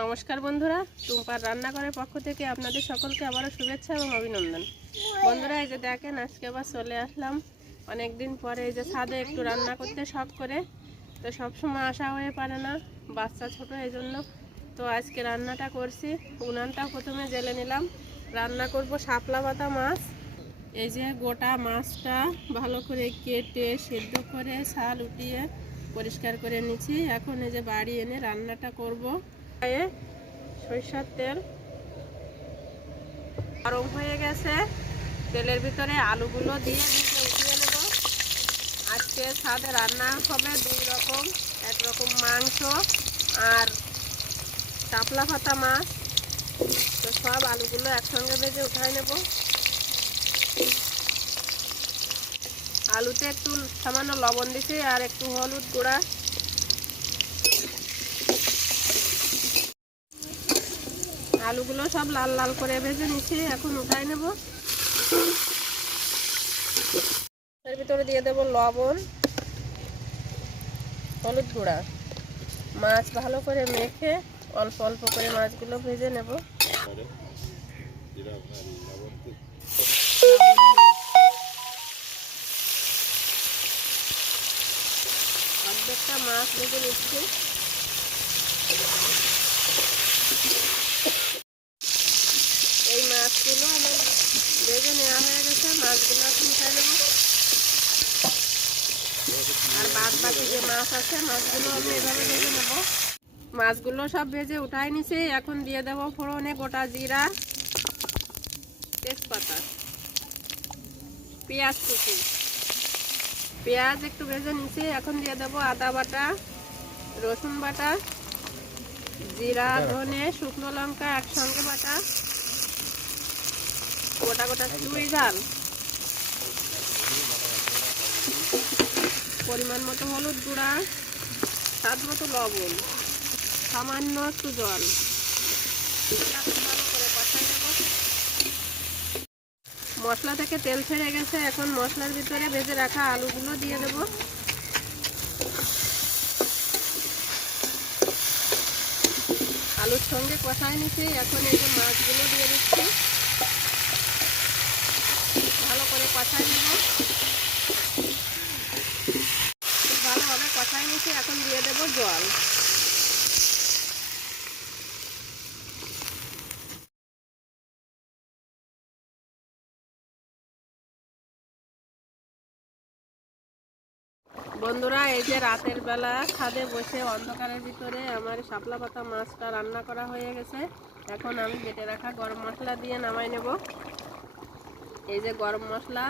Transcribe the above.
নমস্কার বন্ধুরা, টুম্পার রান্নাঘরের পক্ষ থেকে আপনাদের সকলকে আবারও শুভেচ্ছা এবং অভিনন্দন। বন্ধুরা, এই যে দেখেন, আজকে আবার চলে আসলাম অনেক দিন পরে এই যে ছাদে একটু রান্না করতে শখ করে। তো সবসময় আসা হয়ে পারে না, বাচ্চা ছোট, এই জন্য তো আজকে রান্নাটা করছি। উনানটা প্রথমে জেলে নিলাম, রান্না করব শাপলা পাতা মাছ। এই যে গোটা মাছটা ভালো করে কেটে সেদ্ধ করে ছাল উঠিয়ে পরিষ্কার করে নিচ্ছি। এখন এই যে বাড়ি এনে রান্নাটা করব। সরিষার তেল গরম হয়ে গেছে, তেলের ভিতরে আলুগুলো দিয়ে ভেজে উঠিয়ে নেব। আজকে ছাদে রান্না হবে দুই রকম, একরকম মাংস আর শাপলা পাতা মাছ। তো সব আলুগুলো একসঙ্গে ভেজে উঠাই নেব। আলুতে একটু সামান্য লবণ দিচ্ছি আর একটু হলুদ গুঁড়া। আলুগুলো সব লাল লাল করে ভেজে নিচ্ছি, এখন উঠাই নেব। এর ভিতরে দিয়ে দেব লবণ, হলুদ গুঁড়া। মাছ ভালো করে মেখে অল্প অল্প করে মাছগুলো ভেজে নেব। অর্ধেকটা মাছ ভেজে নিচ্ছি। এই মাছগুলো আমার ভেজে নেওয়া হয়ে গেছে, মাছগুলো এখন উঠাই নেব। আর বাদ বাকি যে মাছ আছে মাছগুলো আমি এভাবে ভেজে নেব। মাছগুলো সব ভেজে উঠাই নিছি, এখন দিয়ে দেব ফোড়নে গোটা জিরা, তেজপাতা, পেঁয়াজ কুচি। পেঁয়াজ একটু ভেজে নিছি, এখন দিয়ে দেব আদা বাটা, রসুন বাটা, জিরা, ধনে, শুকনো লঙ্কা একসঙ্গে বাটা, গোটা গোটা চুই ঝাল, পরিমাণ মতো হলুদ গুঁড়া, স্বাদ মতো লবণ, সামান্য একটু জল। ভালো করে কষাই নেব। মশলা থেকে তেল ছেড়ে গেছে, এখন মশলার ভিতরে ভেজে রাখা আলুগুলো দিয়ে দেব। আলুর সঙ্গে কষাই নিচ্ছি, এখন এই যে মাছগুলো দিয়ে দিচ্ছি, ভালো করে কষাই নেব। ভালোভাবে কষাই নিচ্ছি, এখন দিয়ে দেব জল। বন্ধুরা, এই যে রাতের বেলা ছাদে বসে অন্ধকারের ভিতরে আমার শাপলা পাতা মাছটা রান্না করা হয়ে গেছে। এখন আমি বেটে রাখা গরম মশলা দিয়ে নামাই নেব। এই যে গরম মশলা,